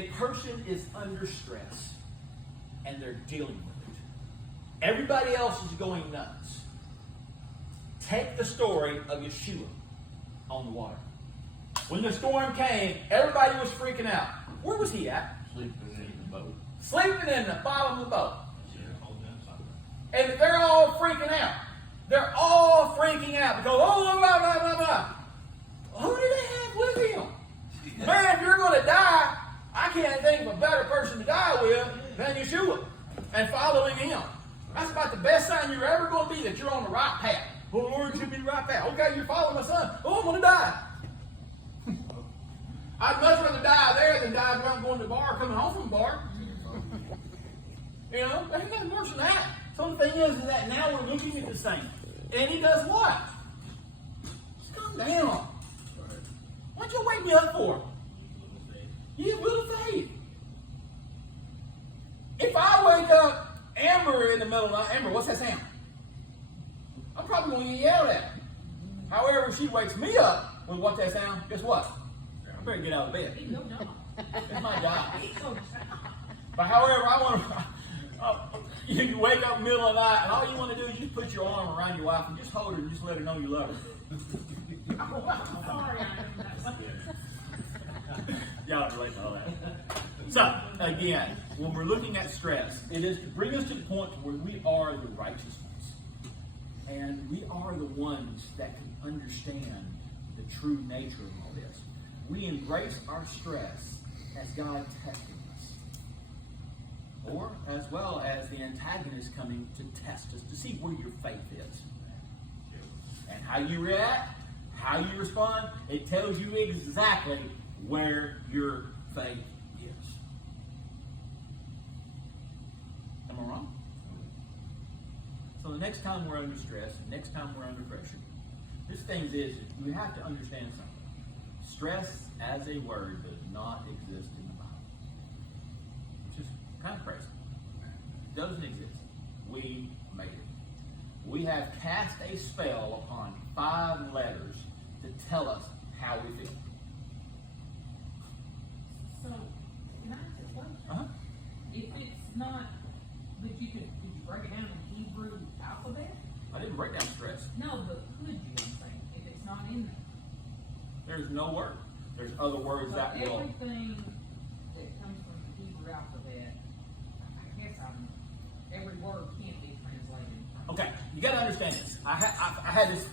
A person is under stress and they're dealing with it. Everybody else is going nuts. Take the story of Yeshua on the water. When the storm came, everybody was freaking out. Where was he at? Sleeping in the boat. Sleeping in the bottom of the boat. And they're all freaking out. They're all freaking out because, oh, blah, blah, blah, blah. Who did they have with him? Man, if you're going to die, I can't think of a better person to die with than Yeshua and following him. That's about the best sign you're ever going to be that you're on the right path. Oh, Lord, you be the right path. Okay, you're following my son. Oh, I'm going to die. I'd much rather die there than die around going to the bar, coming home from the bar. You know, there's nothing worse than that. So the thing is that now we're looking at this thing. And he does what? Just calm down. What'd you wake me up for? You have little faith. If I wake up Amber in the middle of the night, Amber, what's that sound? I'm probably going to get yelled at. However, if she wakes me up with what's that sound, guess what? I better get out of bed. It's my job. But however, I want to... you wake up in the middle of the night, and all you want to do is just put your arm around your wife and just hold her and just let her know you love her. Y'all relate to all that. So, again, when we're looking at stress, it is to bring us to the point where we are the righteous ones. And we are the ones that can understand the true nature of all this. We embrace our stress as God testing us. Or as well as the antagonist coming to test us to see where your faith is. And how you react, how you respond, it tells you exactly where your faith is. Am I wrong? So the next time we're under stress, the next time we're under pressure, this thing is we have to understand something. Stress as a word does not exist in the Bible. Which is kind of crazy. It doesn't exist. We made it. We have cast a spell upon 5 letters to tell us how we feel. So, can I ask a question? Uh-huh. If it's not, but did you break it down in Hebrew alphabet? I didn't break down stress. No, but could you, I'm saying, if it's not in there? There's no word. There's other words So that will. everything that comes from the Hebrew alphabet, I guess every word can't be translated. Okay, you got to understand this. I had this.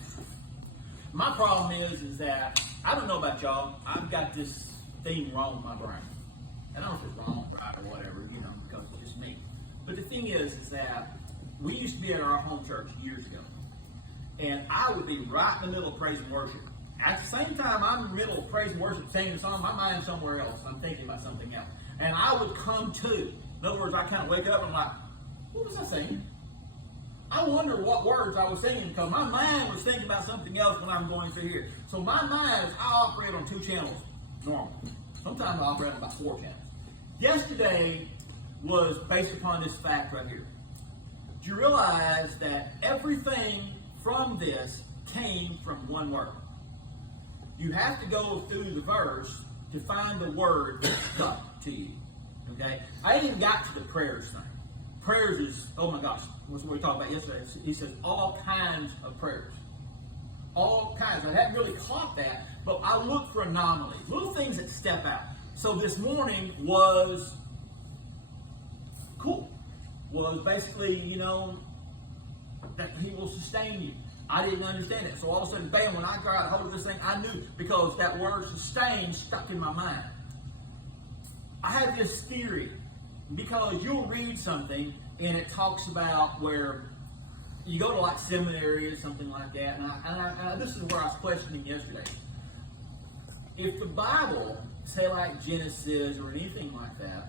My problem is that I don't know about y'all. I've got this thing wrong with my brain. I don't know if it's wrong, right, or whatever, because it's just me. But the thing is that we used to be at our home church years ago, and I would be right in the middle of praise and worship. At the same time, I'm in the middle of praise and worship, singing a song. My mind's somewhere else. I'm thinking about something else, and I would come to. In other words, I kind of wake up and I'm like, "What was I singing?" I wonder what words I was singing because my mind was thinking about something else when I'm going through here. So my mind is, I operate on 2 channels normally. Sometimes I operate on about 4 channels. Yesterday was based upon this fact right here. Do you realize that everything from this came from one word? You have to go through the verse to find the word that stuck to you. Okay? I ain't even got to the prayers thing. Prayers is, oh my gosh, what's what we talked about yesterday. He says all kinds of prayers. All kinds. I hadn't really caught that, but I look for anomalies, little things that step out. So this morning was cool. Was basically, that he will sustain you. I didn't understand it. So all of a sudden, bam, when I got hold of this thing, I knew because that word sustain stuck in my mind. I had this theory. Because you'll read something and it talks about where you go to like seminary or something like that. And this is where I was questioning yesterday. If the Bible, say like Genesis or anything like that,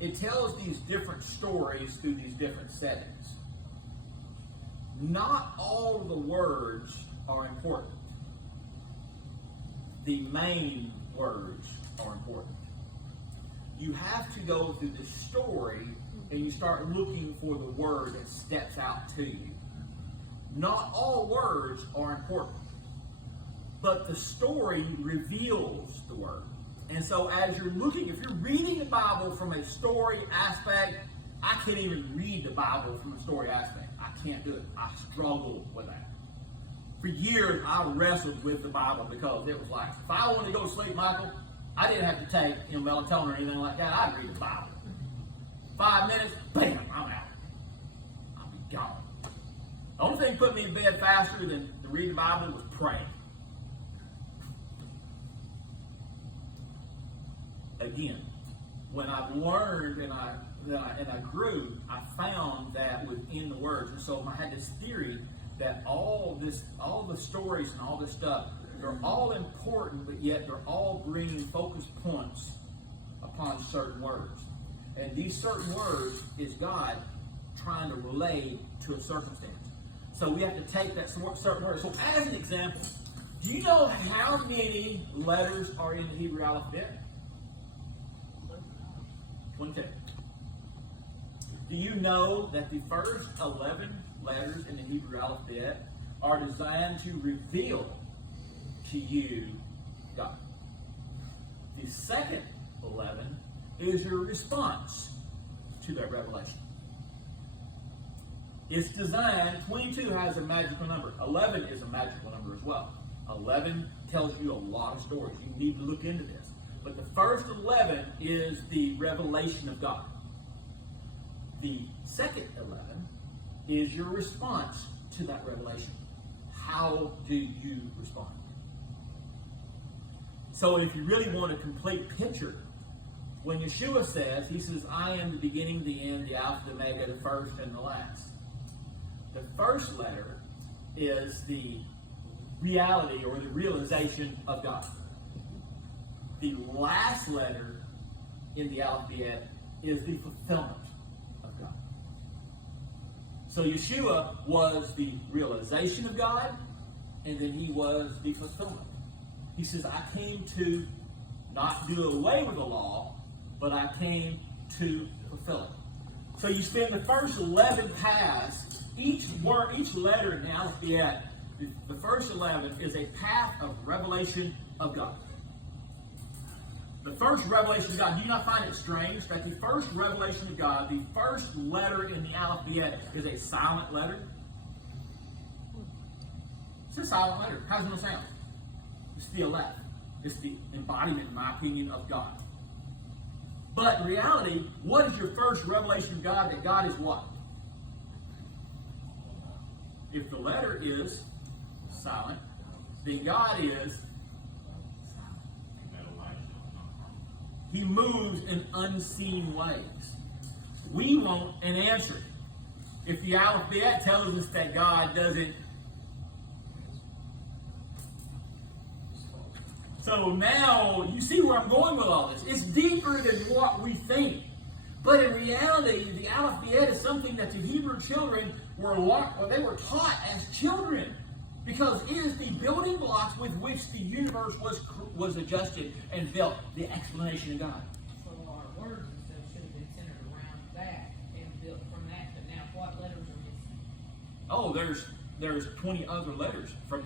it tells these different stories through these different settings. Not all the words are important. The main words are important. You have to go through the story and you start looking for the word that steps out to you. Not all words are important, but the story reveals the word. And so as you're looking, if you're reading the Bible from a story aspect, I can't even read the Bible from a story aspect. I can't do it. I struggle with that. For years, I wrestled with the Bible because it was like, if I wanted to go to sleep, Michael, I didn't have to take melatonin or anything like that. I'd read the Bible. 5 minutes, bam, I'm out. I'll be gone. The only thing that put me in bed faster than to read the Bible was praying. Again, when I've learned and I grew, I found that within the words, and so I had this theory that all the stories and all this stuff, they're all important, but yet they're all bringing focus points upon certain words. And these certain words is God trying to relate to a circumstance. So we have to take that certain word. So as an example, do you know how many letters are in the Hebrew alphabet? 22. Do you know that the first 11 letters in the Hebrew alphabet are designed to reveal to you God? The second 11 is your response to that revelation. It's designed, 22 has a magical number. 11 is a magical number as well. 11 tells you a lot of stories. You need to look into this. But the first 11 is the revelation of God. The second 11 is your response to that revelation. How do you respond? So if you really want a complete picture, when Yeshua says, he says, I am the beginning, the end, the Alpha, the Omega, the first and the last. The first letter is the reality or the realization of God. The last letter in the alphabet is the fulfillment of God. So Yeshua was the realization of God, and then he was the fulfillment. He says, I came to not do away with the law, but I came to fulfill it. So you spend the first 11 paths, each word, each letter in the alphabet, the first 11 is a path of revelation of God. The first revelation of God, do you not find it strange that the first revelation of God, the first letter in the alphabet is a silent letter? It's a silent letter. How's it going to sound? It's the Aleph. It's the embodiment, in my opinion, of God. But in reality, what is your first revelation of God? That God is what? If the letter is silent, then God is He moves in unseen ways. We want an answer. If the alphabet tells us that God doesn't. So now, you see where I'm going with all this. It's deeper than what we think. But in reality, the alphabet is something that the Hebrew children were taught as children. Because it is the building blocks with which the universe was adjusted and built, the explanation of God. So our words and stuff should have been centered around that and built from that. But now, what letters are missing? Oh, there's 20 other letters from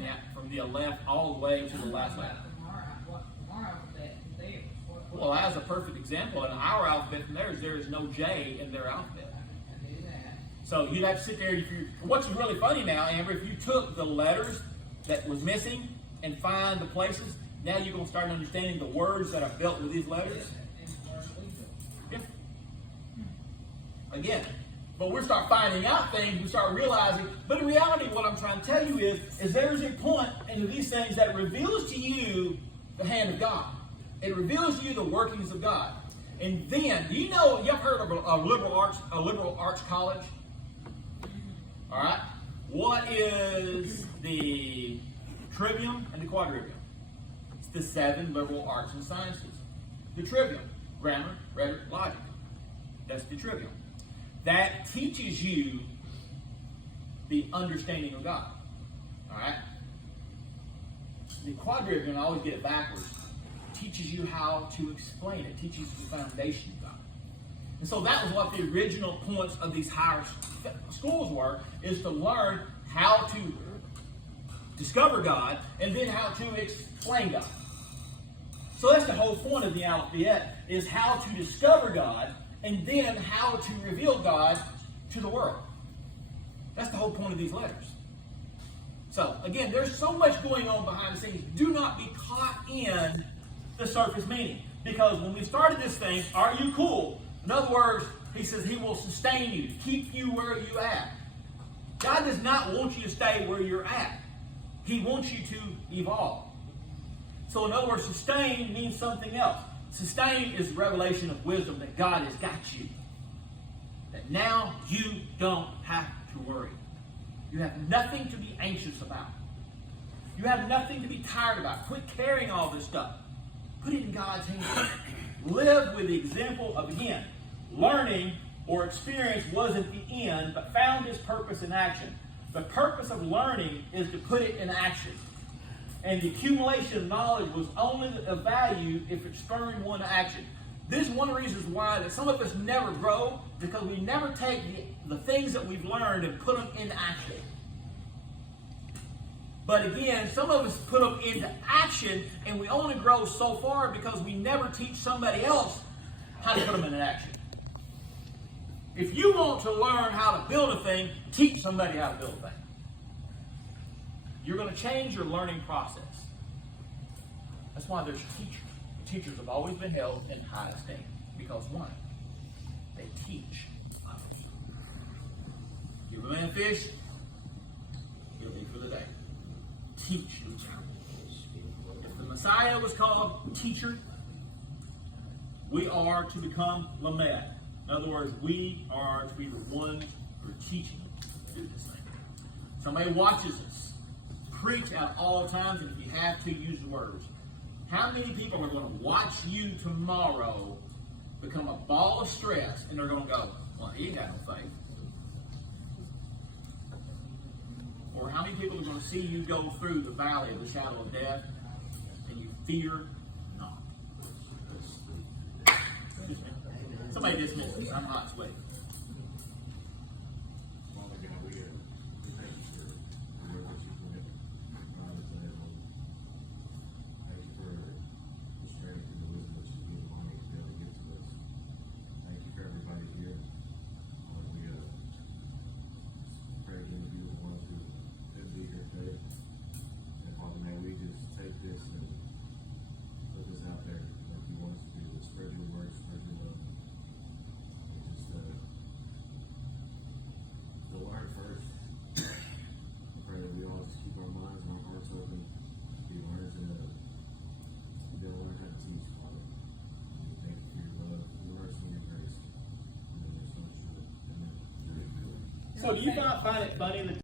the left all the way to the last letter. From our alphabet to theirs. Well, as a perfect example, in our alphabet from theirs, there is no J in their alphabet. I knew that. So you'd have to sit there. What's really funny now, Amber, if you took the letters that was missing and find the places, now you're going to start understanding the words that are built with these letters. Yeah. Again, but we start finding out things, we start realizing, but in reality, what I'm trying to tell you is there's a point into these things that reveals to you the hand of God. It reveals to you the workings of God. And then, do you know, you've heard of a liberal arts college? All right. What is the trivium and the quadrivium? It's the 7 liberal arts and sciences. The trivium, grammar, rhetoric, logic. That's the trivium. That teaches you the understanding of God. All right. The quadrivium, I always get it backwards, teaches you how to explain it. Teaches you the foundation of God. And so that was what the original points of these higher schools were, is to learn how to discover God and then how to explain God. So that's the whole point of the alphabet, is how to discover God and then how to reveal God to the world. That's the whole point of these letters. So, again, there's so much going on behind the scenes. Do not be caught in the surface meaning. Because when we started this thing, are you cool? In other words, he says he will sustain you, keep you where you're at. God does not want you to stay where you're at. He wants you to evolve. So in other words, sustain means something else. Sustain is the revelation of wisdom that God has got you. That now you don't have to worry. You have nothing to be anxious about. You have nothing to be tired about. Quit carrying all this stuff. Put it in God's hands. Live with the example of, again, learning or experience wasn't the end, but found its purpose in action. The purpose of learning is to put it in action. And the accumulation of knowledge was only of value if it spurred one to action. This is one of the reasons why that some of us never grow, because we never take the things that we've learned and put them into action. But again, some of us put them into action, and we only grow so far because we never teach somebody else how to put them into action. If you want to learn how to build a thing, teach somebody how to build a thing. You're going to change your learning process. That's why there's teachers. Teachers have always been held in high esteem. Because one, they teach others. Give a man a fish, he'll eat for the day. Teach each other. If the Messiah was called teacher, we are to become Lamed. In other words, we are to be the ones who are teaching to do this thing. Somebody watches us. Preach at all times, and if you have to, use the words. How many people are going to watch you tomorrow become a ball of stress, and they're going to go, well, he ain't got no faith? Or how many people are going to see you go through the valley of the shadow of death, and you fear not? Somebody dismiss this. I'm hot sweating. So do you not find it funny that